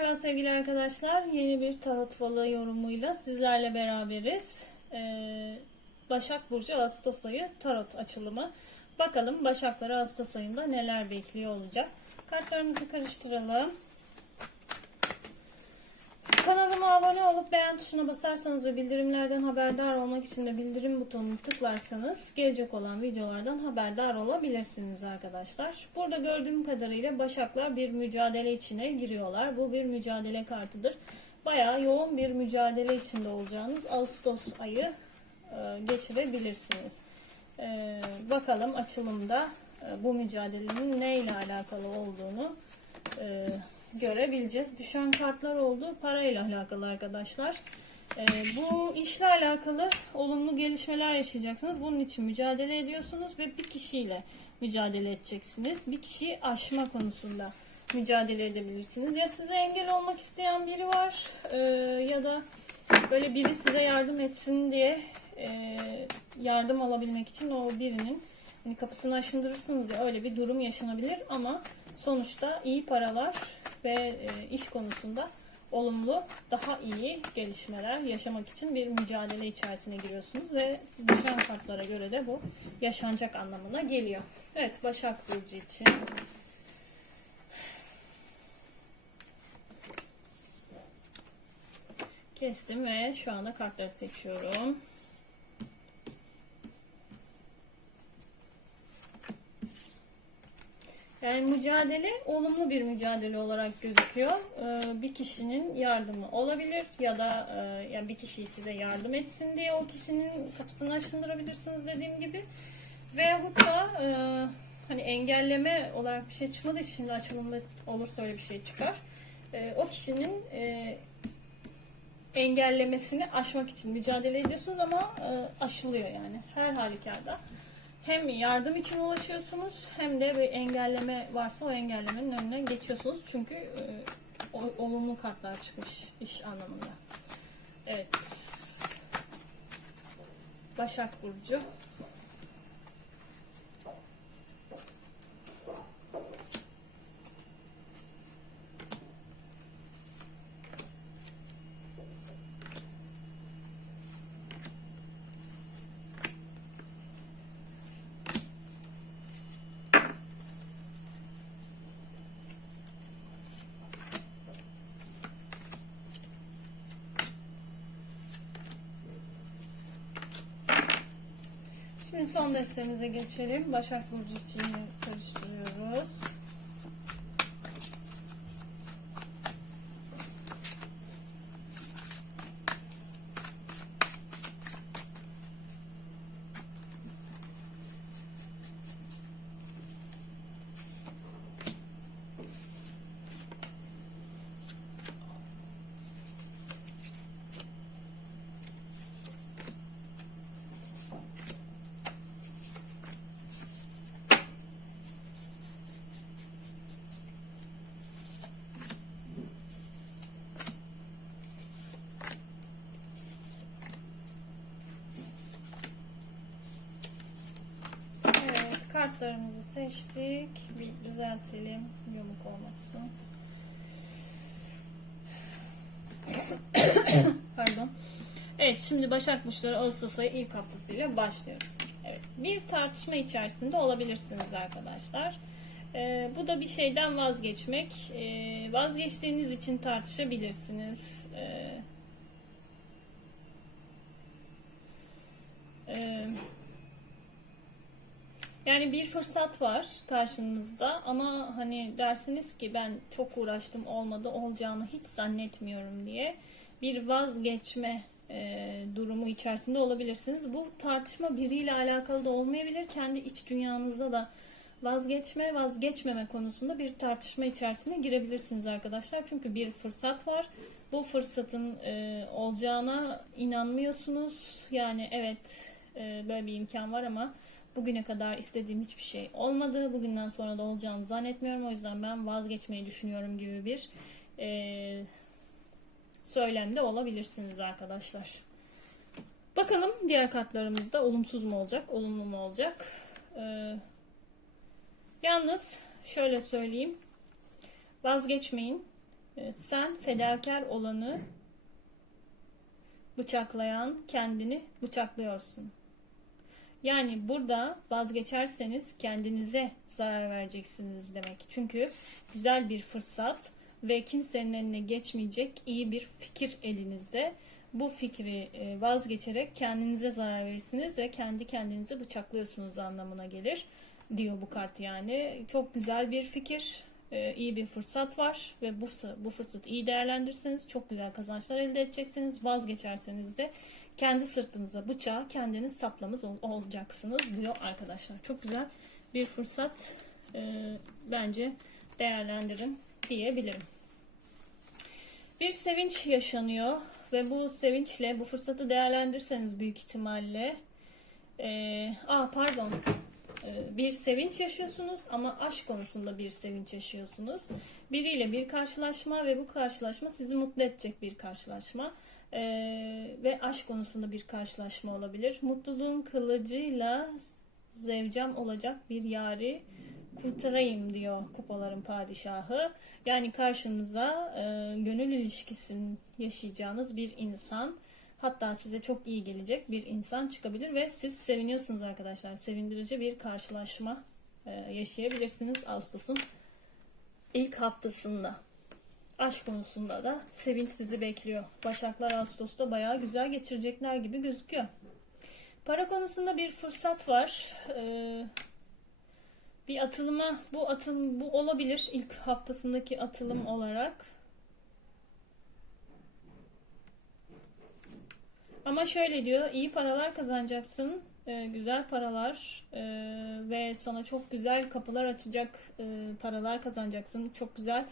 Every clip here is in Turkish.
Merhaba sevgili arkadaşlar. Yeni bir tarot falı yorumuyla sizlerle beraberiz. Ee, Başak Burcu Ağustos ayı tarot açılımı. Bakalım Başakları Ağustos ayında neler bekliyor olacak. Kartlarımızı karıştıralım. Kanalıma abone olup beğen tuşuna basarsanız ve bildirimlerden haberdar olmak için de bildirim butonunu tıklarsanız gelecek olan videolardan haberdar olabilirsiniz arkadaşlar. Burada gördüğüm kadarıyla Başaklar bir mücadele içine giriyorlar. Bu bir mücadele kartıdır. Bayağı yoğun bir mücadele içinde olacağınız Ağustos ayı e, geçirebilirsiniz. E, bakalım açılımda e, bu mücadelenin neyle alakalı olduğunu görebileceğiz. Düşen kartlar oldu. Parayla alakalı arkadaşlar. Ee, bu işle alakalı olumlu gelişmeler yaşayacaksınız. Bunun için mücadele ediyorsunuz ve bir kişiyle mücadele edeceksiniz. Bir kişiyi aşma konusunda mücadele edebilirsiniz. Ya size engel olmak isteyen biri var e, ya da böyle biri size yardım etsin diye e, yardım alabilmek için o birinin hani kapısını aşındırırsınız ya öyle bir durum yaşanabilir ama sonuçta iyi paralar ve e, iş konusunda olumlu, daha iyi gelişmeler yaşamak için bir mücadele içerisine giriyorsunuz ve düşen kartlara göre de bu yaşanacak anlamına geliyor. Evet, Başak Burcu için. Kestim ve şu anda kartları seçiyorum. Mücadele olumlu bir mücadele olarak gözüküyor. Ee, bir kişinin yardımı olabilir ya da e, ya bir kişi size yardım etsin diye o kişinin kapısını aşındırabilirsiniz dediğim gibi. Veyahut da e, hani engelleme olarak bir şey çıkmadı. Şimdi açılımda olursa öyle bir şey çıkar. E, o kişinin e, engellemesini aşmak için mücadele ediyorsunuz ama e, aşılıyor yani her halükarda hem yardım için ulaşıyorsunuz hem de bir engelleme varsa o engellemenin önüne geçiyorsunuz. Çünkü e, olumlu kartlar çıkmış iş anlamında. Evet. Başak Burcu. Son destemize geçelim. Başak Burcu için karıştırıyoruz. Evet, kartlarımızı seçtik. Bir düzeltelim. Yamuk olmasın. Pardon. Evet, şimdi Başak Burçları Ağustos ayı ilk haftasıyla başlıyoruz. Evet, bir tartışma içerisinde olabilirsiniz arkadaşlar. Ee, bu da bir şeyden vazgeçmek. Ee, vazgeçtiğiniz için tartışabilirsiniz. Ee, e, yani bir fırsat var karşınızda ama hani dersiniz ki ben çok uğraştım olmadı olacağını hiç zannetmiyorum diye bir vazgeçme e, durumu içerisinde olabilirsiniz. Bu tartışma biriyle alakalı da olmayabilir. Kendi iç dünyanızda da vazgeçme vazgeçmeme konusunda bir tartışma içerisine girebilirsiniz arkadaşlar. Çünkü bir fırsat var. Bu fırsatın e, olacağına inanmıyorsunuz. Yani evet e, böyle bir imkan var ama bugüne kadar istediğim hiçbir şey olmadı. Bugünden sonra da olacağını zannetmiyorum. O yüzden ben vazgeçmeyi düşünüyorum gibi bir e, söylemde olabilirsiniz arkadaşlar. Bakalım diğer kartlarımızda olumsuz mu olacak, olumlu mu olacak? Ee, yalnız şöyle söyleyeyim. Vazgeçmeyin. e, sen fedakar olanı bıçaklayan kendini bıçaklıyorsun. Yani burada vazgeçerseniz kendinize zarar vereceksiniz demek. Çünkü güzel bir fırsat ve kimsenin eline geçmeyecek iyi bir fikir elinizde. Bu fikri e, vazgeçerek kendinize zarar verirsiniz ve kendi kendinizi bıçaklıyorsunuz anlamına gelir diyor bu kart yani. Çok güzel bir fikir, e, iyi bir fırsat var ve bu, bu fırsatı iyi değerlendirirseniz çok güzel kazançlar elde edeceksiniz. Vazgeçerseniz de kendi sırtınıza bıçağı kendiniz saplamış ol- olacaksınız diyor arkadaşlar. Çok güzel bir fırsat e, bence değerlendirin diyebilirim. Bir sevinç yaşanıyor ve bu sevinçle bu fırsatı değerlendirirseniz büyük ihtimalle e, aa pardon bir sevinç yaşıyorsunuz ama aşk konusunda bir sevinç yaşıyorsunuz. Biriyle bir karşılaşma ve bu karşılaşma sizi mutlu edecek bir karşılaşma. E, ve aşk konusunda bir karşılaşma olabilir. Mutluluğun kılıcıyla zevcem olacak bir yari kurtarayım diyor kupaların padişahı. Yani karşınıza e, gönül ilişkisini yaşayacağınız bir insan hatta size çok iyi gelecek bir insan çıkabilir ve siz seviniyorsunuz arkadaşlar. Sevindirici bir karşılaşma e, yaşayabilirsiniz Ağustos'un ilk haftasında. Aşk konusunda da sevinç sizi bekliyor. Başaklar Ağustos'ta bayağı güzel geçirecekler gibi gözüküyor. Para konusunda bir fırsat var. Ee, bir atılıma bu atılım bu olabilir ilk haftasındaki atılım olarak. Ama şöyle diyor, iyi paralar kazanacaksın, e, güzel paralar e, ve sana çok güzel kapılar açacak e, paralar kazanacaksın, çok güzel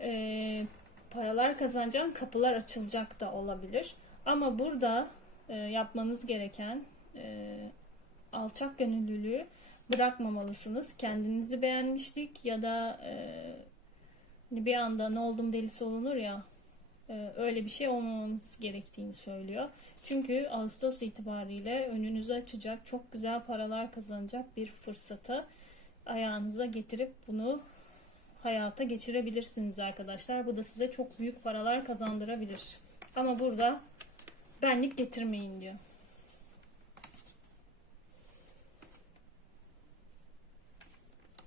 e, paralar kazanacağın kapılar açılacak da olabilir. Ama burada e, yapmanız gereken e, alçak gönüllülüğü bırakmamalısınız. Kendinizi beğenmişlik ya da e, bir anda ne oldum delisi olunur ya öyle bir şey olmamanız gerektiğini söylüyor. Çünkü Ağustos itibariyle önünüzü açacak, çok güzel paralar kazanacak bir fırsatı ayağınıza getirip bunu hayata geçirebilirsiniz arkadaşlar. Bu da size çok büyük paralar kazandırabilir. Ama burada benlik getirmeyin diyor.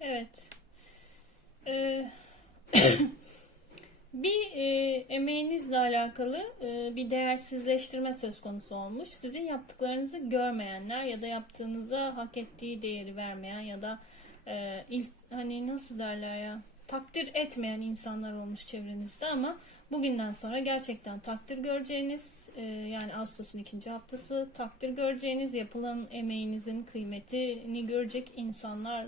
Evet. Ee, bir e, emeğinizle alakalı e, bir değersizleştirme söz konusu olmuş. Sizin yaptıklarınızı görmeyenler ya da yaptığınıza hak ettiği değeri vermeyen ya da e, ilk hani nasıl derler ya takdir etmeyen insanlar olmuş çevrenizde ama bugünden sonra gerçekten takdir göreceğiniz e, yani Ağustos'un ikinci haftası takdir göreceğiniz yapılan emeğinizin kıymetini görecek insanlar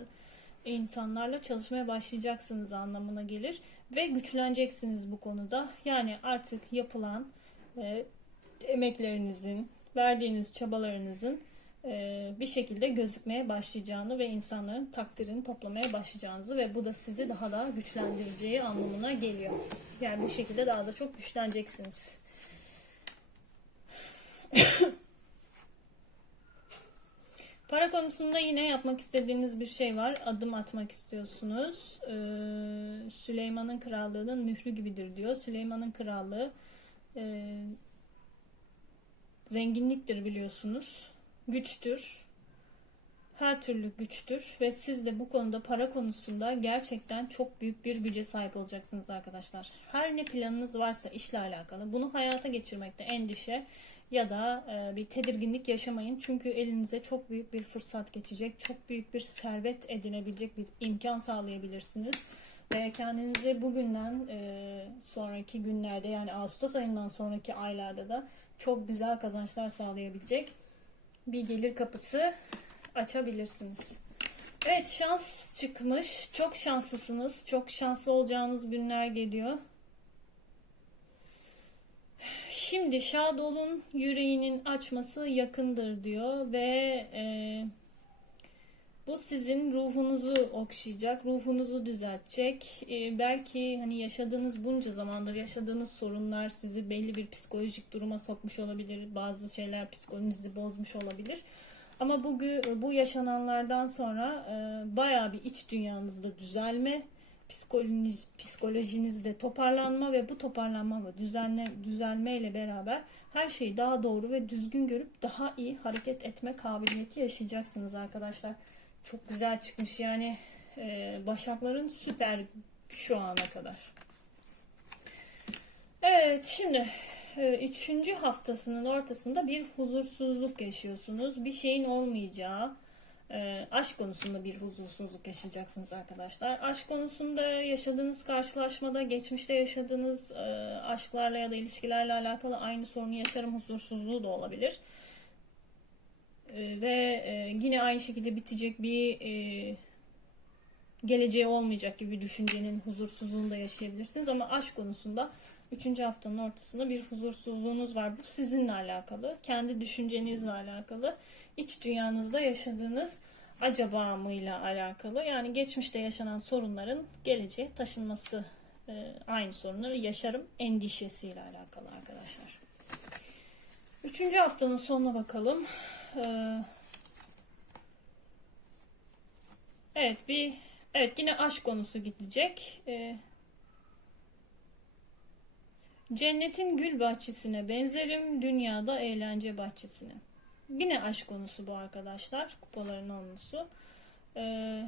insanlarla çalışmaya başlayacaksınız anlamına gelir ve güçleneceksiniz bu konuda. Yani artık yapılan e, emeklerinizin, verdiğiniz çabalarınızın e, bir şekilde gözükmeye başlayacağını ve insanların takdirini toplamaya başlayacağınızı ve bu da sizi daha da güçlendireceği anlamına geliyor. Yani bu şekilde daha da çok güçleneceksiniz. Para konusunda yine yapmak istediğiniz bir şey var. Adım atmak istiyorsunuz. Ee, Süleyman'ın krallığının mührü gibidir diyor. Süleyman'ın krallığı e, zenginliktir biliyorsunuz. Güçtür. Her türlü güçtür ve siz de bu konuda para konusunda gerçekten çok büyük bir güce sahip olacaksınız arkadaşlar. Her ne planınız varsa işle alakalı bunu hayata geçirmekte endişe ya da e, bir tedirginlik yaşamayın. Çünkü elinize çok büyük bir fırsat geçecek. Çok büyük bir servet edinebilecek bir imkan sağlayabilirsiniz. Ve kendinize bugünden e, sonraki günlerde yani Ağustos ayından sonraki aylarda da çok güzel kazançlar sağlayabilecek bir gelir kapısı açabilirsiniz. Evet şans çıkmış. Çok şanslısınız. Çok şanslı olacağınız günler geliyor. Şimdi Şadol'un yüreğinin açması yakındır diyor ve e, bu sizin ruhunuzu okşayacak, ruhunuzu düzeltecek. E, belki hani yaşadığınız bunca zamandır yaşadığınız sorunlar sizi belli bir psikolojik duruma sokmuş olabilir. Bazı şeyler psikolojinizi bozmuş olabilir. Ama bu bu yaşananlardan sonra e, bayağı bir iç dünyanızda düzelme psikolojiniz, psikolojinizde toparlanma ve bu toparlanma ve düzenle, düzelme ile beraber her şeyi daha doğru ve düzgün görüp daha iyi hareket etme kabiliyeti yaşayacaksınız arkadaşlar. Çok güzel çıkmış yani e, Başakların süper şu ana kadar. Evet şimdi e, üçüncü haftasının ortasında bir huzursuzluk yaşıyorsunuz. Bir şeyin olmayacağı, e, aşk konusunda bir huzursuzluk yaşayacaksınız arkadaşlar. Aşk konusunda yaşadığınız karşılaşmada, geçmişte yaşadığınız e, aşklarla ya da ilişkilerle alakalı aynı sorunu yaşarım huzursuzluğu da olabilir. E, ve e, yine aynı şekilde bitecek bir e, geleceği olmayacak gibi bir düşüncenin huzursuzluğunu da yaşayabilirsiniz. Ama aşk konusunda 3. haftanın ortasında bir huzursuzluğunuz var. Bu sizinle alakalı, kendi düşüncenizle alakalı, iç dünyanızda yaşadığınız acaba mıyla alakalı. Yani geçmişte yaşanan sorunların geleceğe taşınması, e, aynı sorunları yaşarım endişesiyle alakalı arkadaşlar. Üçüncü haftanın sonuna bakalım. Ee, evet bir evet yine aşk konusu gidecek. Ee, Cennetin gül bahçesine benzerim, dünyada eğlence bahçesine. Yine aşk konusu bu arkadaşlar. Kupaların onlusu. Ee,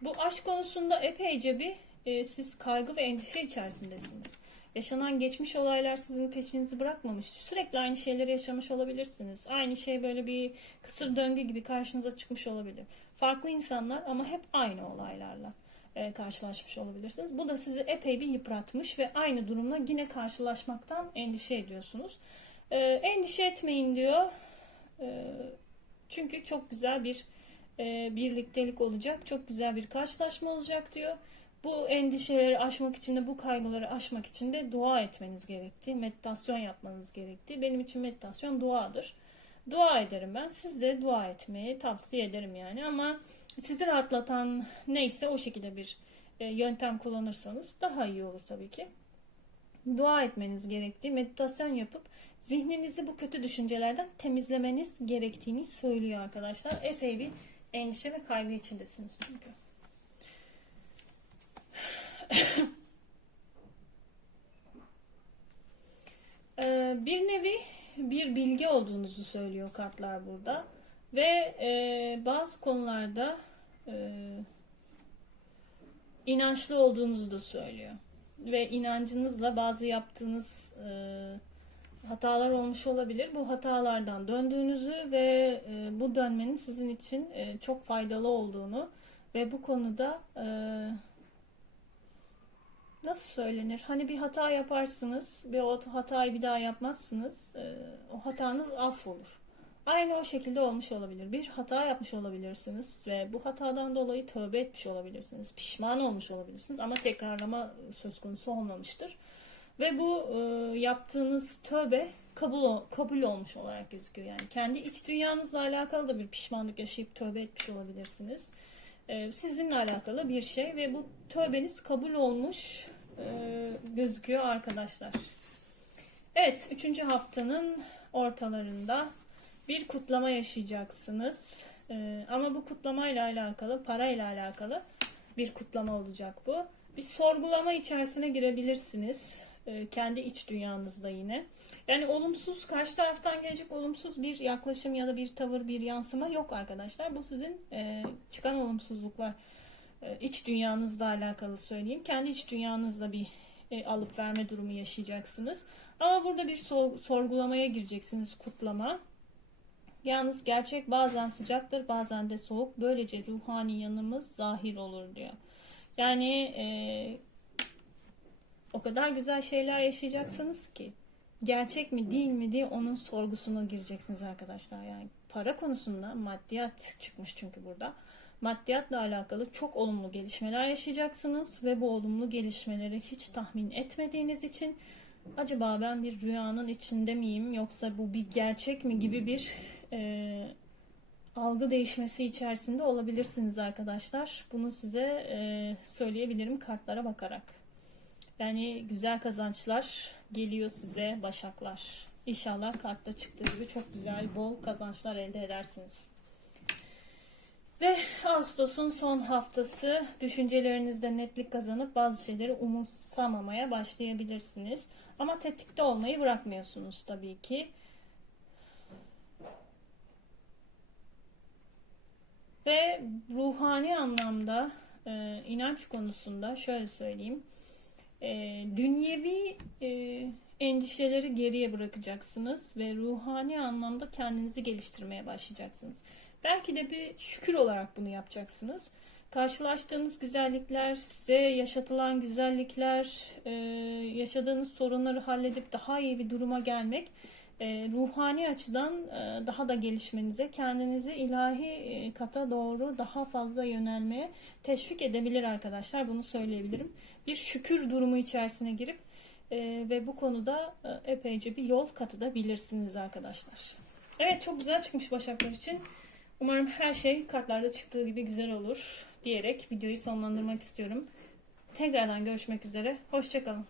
bu aşk konusunda epeyce bir e, siz kaygı ve endişe içerisindesiniz. Yaşanan geçmiş olaylar sizin peşinizi bırakmamış. Sürekli aynı şeyleri yaşamış olabilirsiniz. Aynı şey böyle bir kısır döngü gibi karşınıza çıkmış olabilir. Farklı insanlar ama hep aynı olaylarla e, karşılaşmış olabilirsiniz. Bu da sizi epey bir yıpratmış ve aynı durumla yine karşılaşmaktan endişe ediyorsunuz. E, endişe etmeyin diyor. E, çünkü çok güzel bir e, birliktelik olacak. Çok güzel bir karşılaşma olacak diyor. Bu endişeleri aşmak için de bu kaygıları aşmak için de dua etmeniz gerekti. Meditasyon yapmanız gerekti. Benim için meditasyon duadır. Dua ederim ben. Siz de dua etmeyi tavsiye ederim yani ama sizi rahatlatan neyse o şekilde bir e, yöntem kullanırsanız daha iyi olur tabii ki. Dua etmeniz gerektiği, meditasyon yapıp zihninizi bu kötü düşüncelerden temizlemeniz gerektiğini söylüyor arkadaşlar. Epey bir endişe ve kaygı içindesiniz çünkü. Ee, bir nevi bir bilgi olduğunuzu söylüyor kartlar burada. Ve e, bazı konularda e, inançlı olduğunuzu da söylüyor. Ve inancınızla bazı yaptığınız e, hatalar olmuş olabilir. Bu hatalardan döndüğünüzü ve e, bu dönmenin sizin için e, çok faydalı olduğunu ve bu konuda e, nasıl söylenir? Hani bir hata yaparsınız ve o hatayı bir daha yapmazsınız. E, o hatanız affolur. Aynı o şekilde olmuş olabilir. Bir hata yapmış olabilirsiniz ve bu hatadan dolayı tövbe etmiş olabilirsiniz. Pişman olmuş olabilirsiniz ama tekrarlama söz konusu olmamıştır. Ve bu e, yaptığınız tövbe kabul kabul olmuş olarak gözüküyor. Yani kendi iç dünyanızla alakalı da bir pişmanlık yaşayıp tövbe etmiş olabilirsiniz. E, sizinle alakalı bir şey ve bu tövbeniz kabul olmuş e, gözüküyor arkadaşlar. Evet, üçüncü haftanın ortalarında bir kutlama yaşayacaksınız. Ee, ama bu kutlamayla alakalı, parayla alakalı bir kutlama olacak bu. Bir sorgulama içerisine girebilirsiniz. Ee, kendi iç dünyanızda yine. Yani olumsuz, karşı taraftan gelecek olumsuz bir yaklaşım ya da bir tavır, bir yansıma yok arkadaşlar. Bu sizin e, çıkan olumsuzluklar. E, iç dünyanızla alakalı söyleyeyim. Kendi iç dünyanızda bir e, alıp verme durumu yaşayacaksınız. Ama burada bir sor, sorgulamaya gireceksiniz, kutlama. Yalnız gerçek bazen sıcaktır bazen de soğuk. Böylece ruhani yanımız zahir olur diyor. Yani e, o kadar güzel şeyler yaşayacaksınız ki gerçek mi değil mi diye onun sorgusuna gireceksiniz arkadaşlar. Yani para konusunda maddiyat çıkmış çünkü burada. Maddiyatla alakalı çok olumlu gelişmeler yaşayacaksınız ve bu olumlu gelişmeleri hiç tahmin etmediğiniz için acaba ben bir rüyanın içinde miyim yoksa bu bir gerçek mi gibi bir e, algı değişmesi içerisinde olabilirsiniz arkadaşlar. Bunu size e, söyleyebilirim kartlara bakarak. Yani güzel kazançlar geliyor size başaklar. İnşallah kartta çıktığı gibi çok güzel bol kazançlar elde edersiniz. Ve Ağustos'un son haftası düşüncelerinizde netlik kazanıp bazı şeyleri umursamamaya başlayabilirsiniz. Ama tetikte olmayı bırakmıyorsunuz tabii ki. Ve ruhani anlamda e, inanç konusunda şöyle söyleyeyim. E, dünyevi e, endişeleri geriye bırakacaksınız ve ruhani anlamda kendinizi geliştirmeye başlayacaksınız. Belki de bir şükür olarak bunu yapacaksınız. Karşılaştığınız güzellikler, size yaşatılan güzellikler, e, yaşadığınız sorunları halledip daha iyi bir duruma gelmek e, ruhani açıdan e, daha da gelişmenize, kendinizi ilahi kata doğru daha fazla yönelmeye teşvik edebilir arkadaşlar. Bunu söyleyebilirim. Bir şükür durumu içerisine girip ve bu konuda epeyce bir yol katılabilirsiniz arkadaşlar. Evet çok güzel çıkmış Başaklar için. Umarım her şey kartlarda çıktığı gibi güzel olur diyerek videoyu sonlandırmak istiyorum. Tekrardan görüşmek üzere. Hoşçakalın.